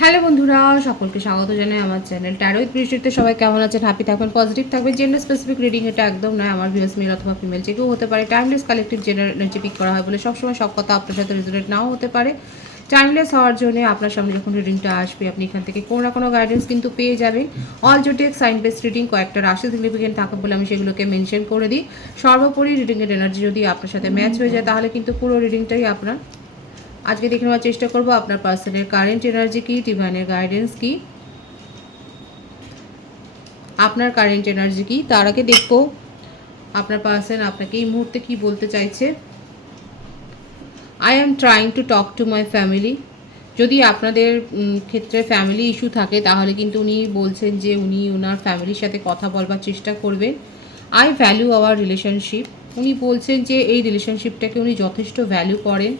Hello বন্ধুরা, সকলকে স্বাগত জানাই আমার চ্যানেল ট্যারোইথ বৃষ্টিতে সবাই কেমন আছেন? হ্যাপি থাকবেন পজিটিভ থাকবেন। জেন্ডার স্পেসিফিক রিডিং এটা একদম নয়, আমার ভিউস মেল অথবা ফিমেল যে কেউ হতে পারে। Timeless collective general energy pick করা হয় বলে সবসময় সব কথা আপনার সাথে রেজুলেট নাও হতে পারে। টাইমলেস হওয়ার জন্য আপনার সামনে যখন রিডিংটা আসবে, আপনি এখান থেকে কোনো না কোনো গাইডেন্স কিন্তু পেয়ে যাবেন। All zodiac sign base reading কয়েকটা রাশি সিগনিফিকেন্ট থাকে বলে আমি সেগুলোকে মেনশন করে দিই। সর্বোপরি রিডিংয়ের এনার্জি যদি আপনার সাথে ম্যাচ হয়ে যায়, তাহলে কিন্তু পুরো রিডিংটাই আপনার আজকে দেখে নেওয়ার চেষ্টা করব আপনার পার্সনের কারেন্ট এনার্জি কি ডিভাইনের গাইডেন্স কি? আপনার কারেন্ট এনার্জি কি? তার আগে দেখব আপনার পার্সন আপনাকে এই মুহূর্তে কি বলতে চাইছে। I am trying to talk to my family যদি আপনাদের ক্ষেত্রে ফ্যামিলি ইস্যু থাকে, তাহলে কিন্তু উনি বলছেন যে উনি ওনার ফ্যামিলির সাথে কথা বলবার চেষ্টা করবেন। আই ভ্যালু আওয়ার রিলেশনশিপ উনি বলছেন যে এই রিলেশনশিপটাকে উনি যথেষ্ট ভ্যালু করেন।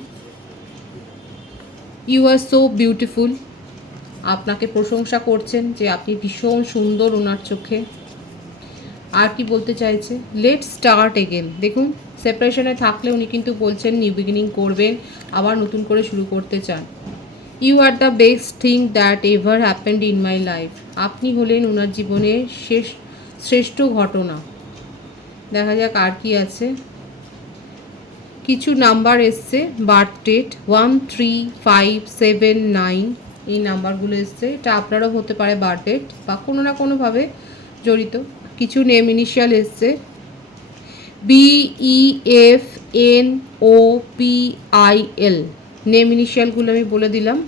ইউ আর সো বিউটিফুল আপনাকে প্রশংসা করছেন যে আপনি ভীষণ সুন্দর ওনার চোখে। আর কি বলতে চাইছে? লেট স্টার্ট এগেন দেখুন সেপারেশনে থাকলে উনি কিন্তু বলছেন নিউ বিগিনিং করবেন, আবার নতুন করে শুরু করতে চান। You are the best thing that ever happened in my life আপনি হলেন ওনার জীবনের শেষ, শ্রেষ্ঠ ঘটনা। দেখা যাক আর কি আছে। কিছু নাম্বার এসছে, birth date one three five seven nine, এই নাম্বারগুলো এসছে। এটা আপনারও হতে পারে বার্থ ডেট বা কোনো না কোনোভাবে জড়িত। কিছু নেম ইনিশিয়াল এসছে। B F N O P I L name ইনিশিয়ালগুলো আমি বলে দিলাম।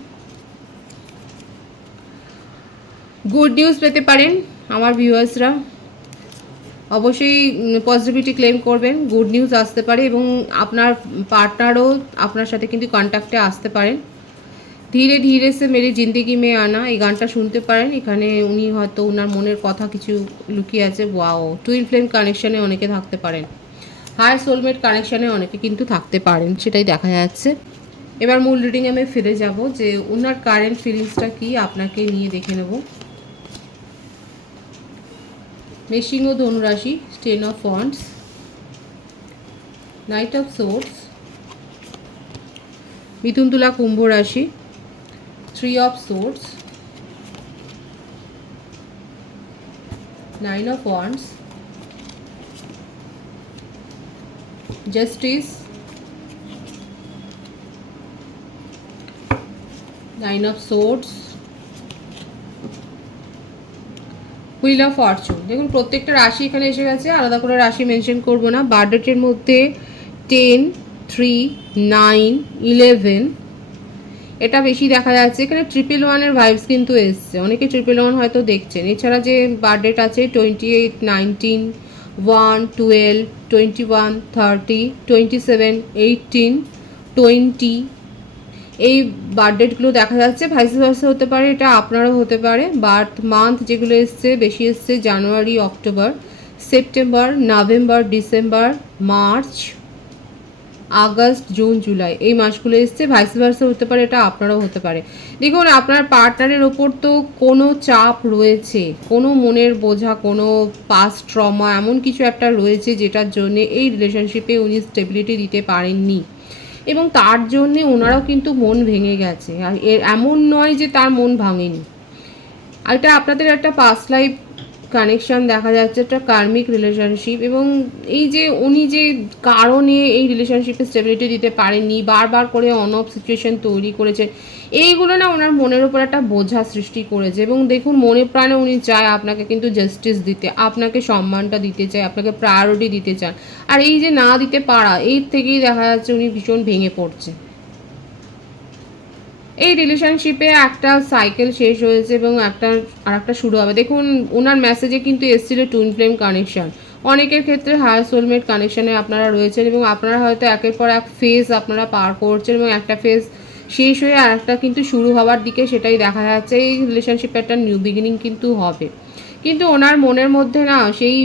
গুড নিউজ পেতে পারেন আমার ভিউয়ার্সরা। অবশ্যই পজিটিভিটি ক্লেম করবেন গুড নিউজ আসতে পারে এবং আপনার পার্টনারও আপনার সাথে কিন্তু কন্ট্যাক্টে আসতে পারেন। ধীরে ধীরে সে মেরে জিন্দিগি মে আনা, এই গানটা শুনতে পারেন। এখানে উনি হয়তো ওনার মনের কথা কিছু লুকিয়ে আছে। ওয়াও টুইন ফ্লেম কানেকশানে অনেকে থাকতে পারেন। হায়ার সোলমেট কানেকশানে অনেকে কিন্তু থাকতে পারেন, সেটাই দেখা যাচ্ছে। এবার মূল রিডিংয়ে আমি ফিরে যাব যে ওনার কারেন্ট ফিলিংসটা কি, আপনাকে নিয়ে দেখে নেব। মেশিং ও ধনুরাশি ten of fonts knight of swords মিথুন তুলা কুম্ভ রাশি three of swords nine of wands justice nine of swords wheel of fortune দেখুন, প্রত্যেকটা রাশি এখানে এসে গেছে, আলাদা করে রাশি মেনশন করব না। বার্থডেটের মধ্যে টেন থ্রি নাইন ইলেভেন এটা বেশি দেখা যাচ্ছে। এখানে ট্রিপল ওয়ানের ভাইবস কিন্তু এসছে। অনেকে ট্রিপল ওয়ান হয়তো দেখছেন। এছাড়া যে বার্থডেট আছে twenty eight nineteen one twelve twenty one thirty twenty seven eighteen twenty এই বার্থডেটগুলো দেখা যাচ্ছে ভাইস ভার্সা হতে পারে, এটা আপনারও হতে পারে। বার্থ মান্থ যেগুলো এসছে, বেশি এসছে January October September November December March August June July এই মাসগুলো এসছে ভাইস ভার্সা হতে পারে, এটা আপনারও হতে পারে। দেখুন, আপনার পার্টনারের ওপর তো কোনো চাপ রয়েছে, কোনো মনের বোঝা, কোনো পাস্ট ট্রমা এমন কিছু একটা রয়েছে যেটার জন্য এই রিলেশনশিপে উনি স্টেবিলিটি দিতে পারেননি। এবং তার জন্যে ওনারাও কিন্তু মন ভেঙে গেছে। আর এমন নয় যে তার মন ভাঙেনি। আর এটা আপনাদের একটা পাস্ট লাইফ কানেকশন দেখা যাচ্ছে একটা কার্মিক রিলেশনশিপ এবং এই যে উনি যে কারণে এই রিলেশনশিপে স্টেবিলিটি দিতে পারেননি, বারবার করে অন অফ সিচুয়েশন তৈরি করেছে, এইগুলো না ওনার মনের উপর একটা বোঝা সৃষ্টি করেছে এবং দেখুন মনে প্রাণে উনি চায় আপনাকে কিন্তু জাস্টিস দিতে, আপনাকে সম্মানটা দিতে চায়, আপনাকে প্রায়োরিটি দিতে চান আর এই যে না দিতে পারা, এর থেকেই দেখা যাচ্ছে উনি ভীষণ ভেঙে পড়ছে। এই রিলেশনশিপে একটা সাইকেল শেষ হয়েছে এবং একটা আর একটা শুরু হবে। দেখুন, ওনার মেসেজে কিন্তু এসেছিল টুইন ফ্লেম কানেকশন অনেকের ক্ষেত্রে হায়ার সোলমেট কানেকশনে আপনারা রয়েছেন এবং আপনারা হয়তো একের পর এক ফেজ আপনারা পার করছেন এবং একটা ফেজ শেষ হয়ে আর একটা কিন্তু শুরু হওয়ার দিকে সেটাই দেখা যাচ্ছে। এই রিলেশনশিপে একটা নিউ বিগিনিং কিন্তু হবে। কিন্তু ওনার মনের মধ্যে না সেই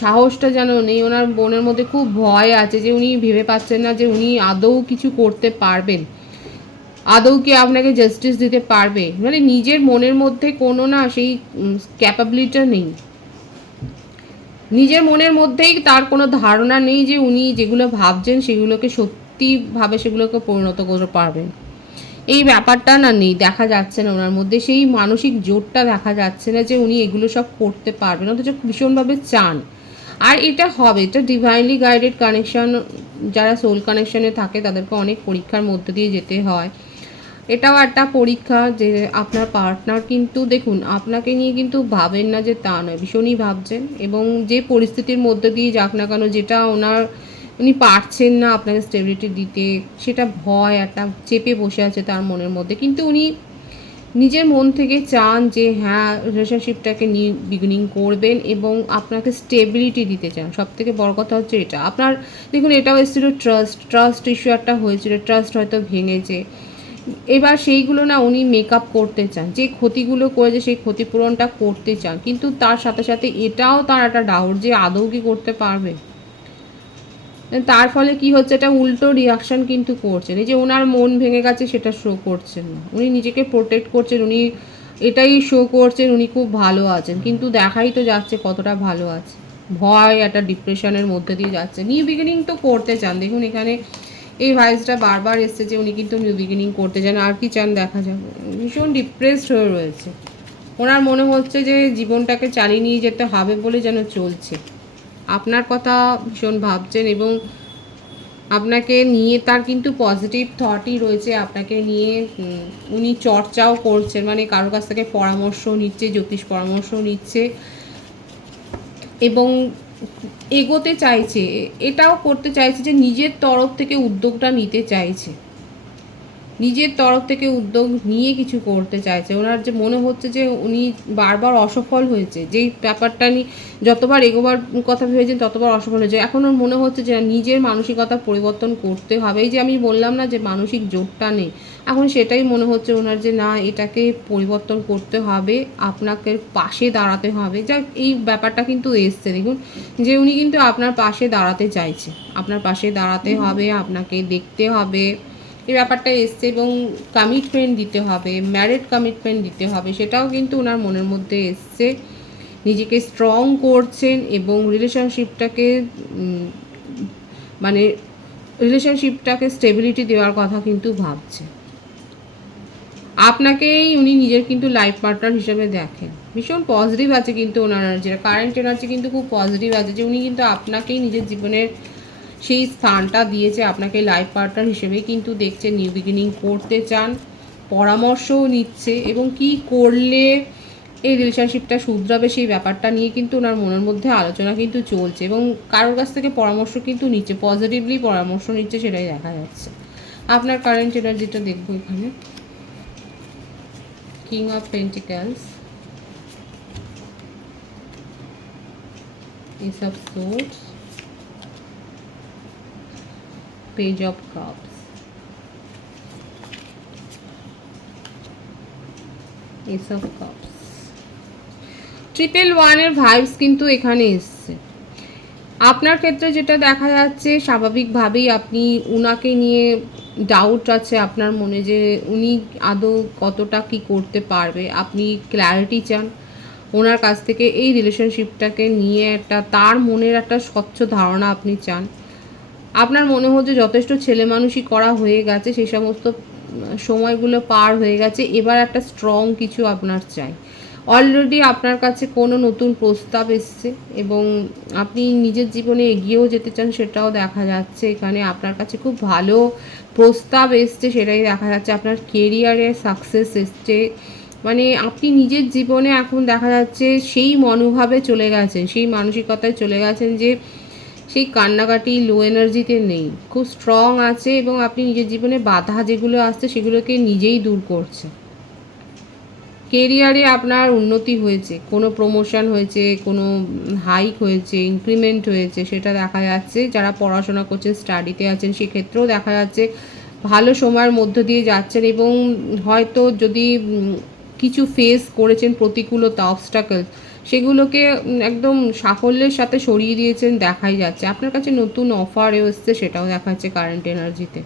সাহসটা যেন নেই। ওনার মনের মধ্যে খুব ভয় আছে যে উনি ভেবে পাচ্ছেন না যে উনি আদৌ কিছু করতে পারবেন। আদৌ কি আপনাকে জাস্টিস দিতে পারবে? মানে নিজের মনের মধ্যে কোনো না সেই ক্যাপাবিলিটা নেই। নিজের মনের মধ্যেই তার কোনো ধারণা নেই যে উনি যেগুলো ভাবছেন সেগুলোকে সত্যিভাবে সেগুলোকে পরিণত করতে পারবেন। এই ব্যাপারটা না নেই, দেখা যাচ্ছে না ওনার মধ্যে। সেই মানসিক জোরটা দেখা যাচ্ছে না যে উনি এগুলো সব করতে পারবেন, অথচ ভীষণভাবে চান। আর এটা হবে, এটা ডিভাইনলি গাইডেড কানেকশন যারা সোল কানেকশনে থাকে তাদেরকে অনেক পরীক্ষার মধ্যে দিয়ে যেতে হয়। এটাও একটা পরীক্ষা যে আপনার পার্টনার কিন্তু, দেখুন, আপনাকে নিয়ে কিন্তু ভাবেন না যে তা নয়, ভীষণই ভাবছেন এবং যে পরিস্থিতির মধ্যে দিয়ে যাক না কেন, যেটা ওনার, উনি পারছেন না আপনাকে স্টেবিলিটি দিতে, সেটা ভয়, একটা চেপে বসে আছে তার মনের মধ্যে। কিন্তু উনি নিজের মন থেকে চান যে হ্যাঁ রিলেশনশিপটাকে নিয়ে বিগিনিং করবেন এবং আপনাকে স্টেবিলিটি দিতে চান। সব থেকে বড় কথা হচ্ছে এটা। আপনার, দেখুন, এটাও এসেছিল ট্রাস্ট ট্রাস্ট ইস্যু একটা হয়েছিল ট্রাস্ট হয়তো ভেঙেছে। এবার সেইগুলো না উনি মেকআপ করতে চান, যে ক্ষতিগুলো করেছে সেই ক্ষতিপূরণটা করতে চান, কিন্তু তার সাথে সাথে এটাও তার একটা ডাউট যে আদৌ কি করতে পারবে। তার ফলে কি হচ্ছে, এটা উল্টো রিয়াকশন কিন্তু করছেন। এই যে ওনার মন ভেঙে গেছে, সেটা শো করছেন না। উনি নিজেকে প্রোটেক্ট করছেন, উনি এটাই শো করছেন, উনি খুব ভালো আছেন। কিন্তু দেখাই তো যাচ্ছে কতটা ভালো আছে। ভয়, একটা ডিপ্রেশনের মধ্যে দিয়ে যাচ্ছে। নিউ বিগিনিং তো করতে চান। দেখুন এখানে এই ভাইসটা বারবার এসছে যে উনি কিন্তু নিউ বিগিনিং করতে চান আর কি চান দেখা যাবে ভীষণ ডিপ্রেসড হয়ে রয়েছে। ওনার মনে হচ্ছে যে জীবনটাকে চালিয়ে নিয়ে যেতে হবে বলে যেন চলছে। আপনার কথা ভীষণ ভাবছেন এবং আপনাকে নিয়ে তার কিন্তু পজিটিভ থটই রয়েছে। আপনাকে নিয়ে উনি চর্চাও করছেন মানে কারও কাছ থেকে পরামর্শ নিচ্ছে, জ্যোতিষ পরামর্শ নিচ্ছে। এবং এগোতে চাইছে এটাও করতে চাইছে যে নিজের তরফ থেকে উদ্যোগটা নিতে চাইছে। নিজের তরফ থেকে উদ্যোগ নিয়ে কিছু করতে চাইছে। ওনার যে মনে হচ্ছে যে উনি বারবার অসফল হয়েছে। যেই ব্যাপারটা নিয়ে যতবার এগোবার কথা ভেবেছেন ততবার অসফল হয়েছে। এখন ওর মনে হচ্ছে যে নিজের মানসিকতা পরিবর্তন করতে হবে। এই যে আমি বললাম না যে মানসিক জোরটা নেই এখন সেটাই মনে হচ্ছে ওনার যে না এটাকে পরিবর্তন করতে হবে আপনাকে পাশে দাঁড়াতে হবে। যা এই ব্যাপারটা কিন্তু এসছে। দেখুন যে উনি কিন্তু আপনার পাশে দাঁড়াতে চাইছে। আপনার পাশে দাঁড়াতে হবে আপনাকে দেখতে হবে। এই ব্যাপারটা এসছে এবং কমিটমেন্ট দিতে হবে ম্যারিড কমিটমেন্ট দিতে হবে, সেটাও কিন্তু ওনার মনের মধ্যে এসছে। নিজেকে স্ট্রং করছেন এবং রিলেশনশিপটাকে মানে রিলেশনশিপটাকে স্টেবিলিটি দেওয়ার কথা কিন্তু ভাবছে। আপনাকেই উনি নিজের কিন্তু লাইফ পার্টনার হিসেবে দেখেন। ভীষণ পজিটিভ আছে কিন্তু ওনার যেটা কারেন্ট এনার্জি কিন্তু খুব পজিটিভ আছে যে উনি কিন্তু আপনাকেই নিজের জীবনের সেই স্থানটা দিয়েছে আপনাকে লাইফ পার্টনার হিসেবে কিন্তু দেখছে নিউ বিগিনিং করতে চান পরামর্শও নিচ্ছে এবং কি করলে এই রিলেশনশিপটা শুধরাবে সেই ব্যাপারটা নিয়ে কিন্তু ওনার মনের মধ্যে আলোচনা কিন্তু চলছে এবং কারোর কাছ থেকে পরামর্শ কিন্তু নিচ্ছে পজিটিভলি পরামর্শ নিচ্ছে সেটাই দেখা যাচ্ছে। আপনার কারেন্ট এনার্জিটা দেখব এখানে। King of pentacles of Swords, Page of Cups, Ace of Cups. Triple ওয়ানের ভাইবস কিন্তু এখানে এসছে। আপনার ক্ষেত্রে যেটা দেখা যাচ্ছে স্বাভাবিকভাবেই আপনি উনাকে নিয়ে ডাউট আছে আপনার মনে যে উনি আদৌ কতটা কি করতে পারবে। আপনি ক্ল্যারিটি চান ওনার কাছ থেকে এই রিলেশনশিপটাকে নিয়ে একটা তার মনের একটা স্বচ্ছ ধারণা আপনি চান। আপনার মনে হচ্ছে যথেষ্ট ছেলে মানুষই করা হয়ে গেছে সেই সমস্ত সময়গুলো পার হয়ে গেছে, এবার একটা স্ট্রং কিছু আপনার চাই। অলরেডি আপনার কাছে কোনো নতুন প্রস্তাব এসছে এবং আপনি নিজের জীবনে এগিয়েও যেতে চান সেটাও দেখা যাচ্ছে। এখানে আপনার কাছে খুব ভালো প্রস্তাব এসছে, সেটাই দেখা যাচ্ছে। আপনার কেরিয়ারে সাকসেস এসছে। মানে আপনি নিজের জীবনে এখন দেখা যাচ্ছে সেই মনোভাবে চলে গেছেন, সেই মানসিকতায় চলে গেছেন যে সেই কান্নাকাটি লো এনার্জিতে নেই। খুব স্ট্রং আছে এবং আপনি নিজের জীবনে বাধা যেগুলো আসছে সেগুলোকে নিজেই দূর করছে। কেরিয়ারে আপনার উন্নতি হয়েছে, কোনো প্রমোশন হয়েছে, কোনো হাইক হয়েছে ইনক্রিমেন্ট হয়েছে, সেটা দেখা যাচ্ছে। যারা পড়াশোনা করছেন স্টাডিতে আছেন, সেক্ষেত্রেও দেখা যাচ্ছে ভালো সময়ের মধ্য দিয়ে যাচ্ছেন এবং হয়তো যদি কিছু ফেস করেছেন প্রতিকূলতা অবস্টাকল সেগুলোকে একদম সাফল্যের সাথে সরিয়ে দিয়েছেন, দেখাই যাচ্ছে। আপনার কাছে নতুন অফার এসছে, সেটাও দেখা যাচ্ছে কারেন্ট এনার্জিতে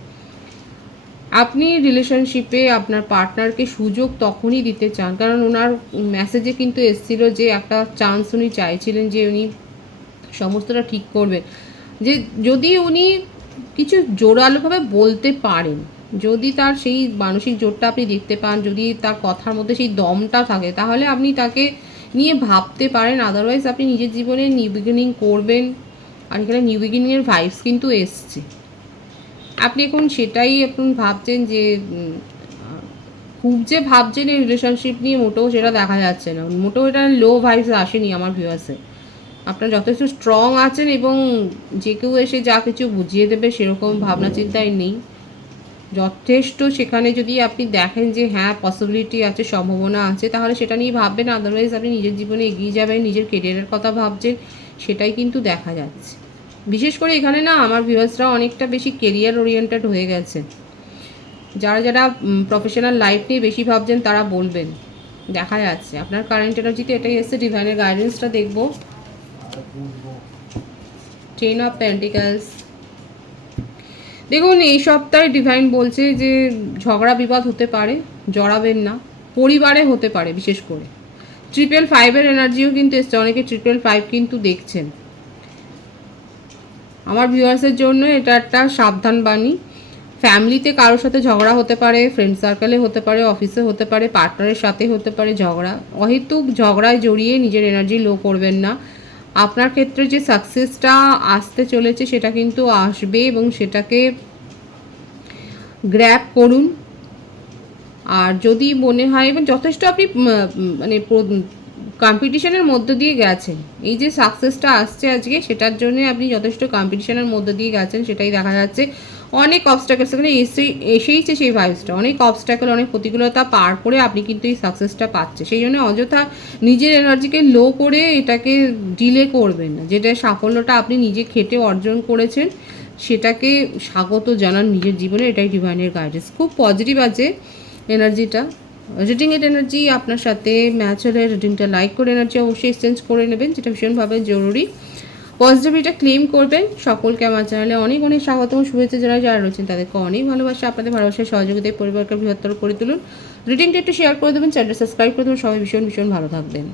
আপনি রিলেশনশিপে আপনার পার্টনারকে সুযোগ তখনই দিতে চান, কারণ ওনার মেসেজে কিন্তু এসেছিল যে একটা চান্স উনি চাইছিলেন যে উনি সমস্তটা ঠিক করবেন। যে যদি উনি কিছু জোরালোভাবে বলতে পারেন, যদি তার সেই মানসিক জোরটা আপনি দেখতে পান, যদি তার কথার মধ্যে সেই দমটা থাকে, তাহলে আপনি তাকে নিয়ে ভাবতে পারেন আদারওয়াইজ আপনি নিজের জীবনে নিউ বিগিনিং করবেন। আর এখানে নিউ বিগিনিংয়ের ভাইবস কিন্তু এসছে। আপনি এখন সেটাই এখন ভাবছেন যে খুব যে ভাবছেন এই রিলেশনশিপ নিয়ে, মোটেও সেটা দেখা যাচ্ছে না। মোটেও এটা লো ভাইবস আসেনি আমার ভিউয়ার্সে আপনার যথেষ্ট স্ট্রং আছেন এবং যে কেউ এসে যা কিছু বুঝিয়ে দেবে, সেরকম ভাবনা চিন্তায় নেই। যথেষ্ট। সেখানে যদি আপনি দেখেন যে হ্যাঁ পসিবিলিটি আছে, সম্ভাবনা আছে, তাহলে সেটা নিয়ে ভাববেন। আদারওয়াইজ আপনি নিজের জীবনে এগিয়ে যাবেন, নিজের কেরিয়ারের কথা ভাবছেন, সেটাই কিন্তু দেখা যাচ্ছে। বিশেষ করে এখানে না, আমার ভিউয়ার্সরা অনেকটা বেশি কেরিয়ার ওরিয়েন্টেড হয়ে গেছে। যারা যারা প্রফেশনাল লাইফ নিয়ে বেশি ভাবছেন, তারা বলবেন, দেখা যাচ্ছে। আপনার কারেন্ট এনার্জিতে এটাই এসছে ডিভাইনের গাইডেন্সটা দেখব। টেন অফ পেন্টিকালস দেখুন, এই সপ্তাহে ডিভাইন বলছে যে ঝগড়া বিবাদ হতে পারে, জড়াবেন না, পরিবারে হতে পারে বিশেষ করে। ট্রিপল ফাইভের এনার্জিও কিন্তু এসছে, অনেকে ট্রিপল ফাইভ কিন্তু দেখছেন। আমার ভিউয়ার্সের জন্য এটা একটা সাবধান বাণী। ফ্যামিলিতে কারোর সাথে ঝগড়া হতে পারে ফ্রেন্ড সার্কেলে হতে পারে অফিসে হতে পারে পার্টনারের সাথে হতে পারে ঝগড়া। অহেতুক ঝগড়ায় জড়িয়ে নিজের এনার্জি লো করবেন না। আপনার ক্ষেত্রে যে সাকসেসটা আসতে চলেছে সেটা কিন্তু আসবে এবং সেটাকে গ্র্যাপ করুন। আর যদি মনে হয় এবং যথেষ্ট আপনি মানে কম্পিটিশনের মধ্য দিয়ে গেছেন, এই যে সাকসেসটা আসছে আজকে, সেটার জন্য আপনি যথেষ্ট কম্পিটিশনের মধ্য দিয়ে গেছেন, সেটাই দেখা যাচ্ছে। অনেক অবস্ট্যাকেল সেখানে এসেই এসেইছে সেই ভাইবসটা অনেক অবস্ট্যাকেল অনেক প্রতিকূলতা পার করে আপনি কিন্তু এই সাকসেসটা পাচ্ছে সেই জন্য অযথা নিজের এনার্জিকে লো করে এটাকে ডিলে করবেন না। যেটা সাফল্যটা আপনি নিজে খেটে অর্জন করেছেন, সেটাকে স্বাগত জানান নিজের জীবনে। এটাই ডিভাইনের গাইডেন্স খুব পজিটিভ আছে এনার্জিটা রিডিং এর এনার্জি আপনার সাথে ম্যাচ হলে রিডিংটা লাইক করে এনার্জি অবশ্যই এক্সচেঞ্জ করে নেবেন, যেটা ভীষণভাবে জরুরি। পজিটিভিটা ক্লেম করবেন। সকলকে আমার চ্যানেলে অনেক অনেক স্বাগতম শুভেচ্ছা যারা যারা রয়েছেন তাদেরকে অনেক ভালোবাসা, আপনাদের ভালোবাসার সহযোগিতায় পরিবারকে বৃহত্তর করে তুলুন। রিডিংটা একটু শেয়ার করে দেবেন চ্যানেলটা সাবস্ক্রাইব করে দেবেন। সবাই ভীষণ ভীষণ ভালো থাকবেন।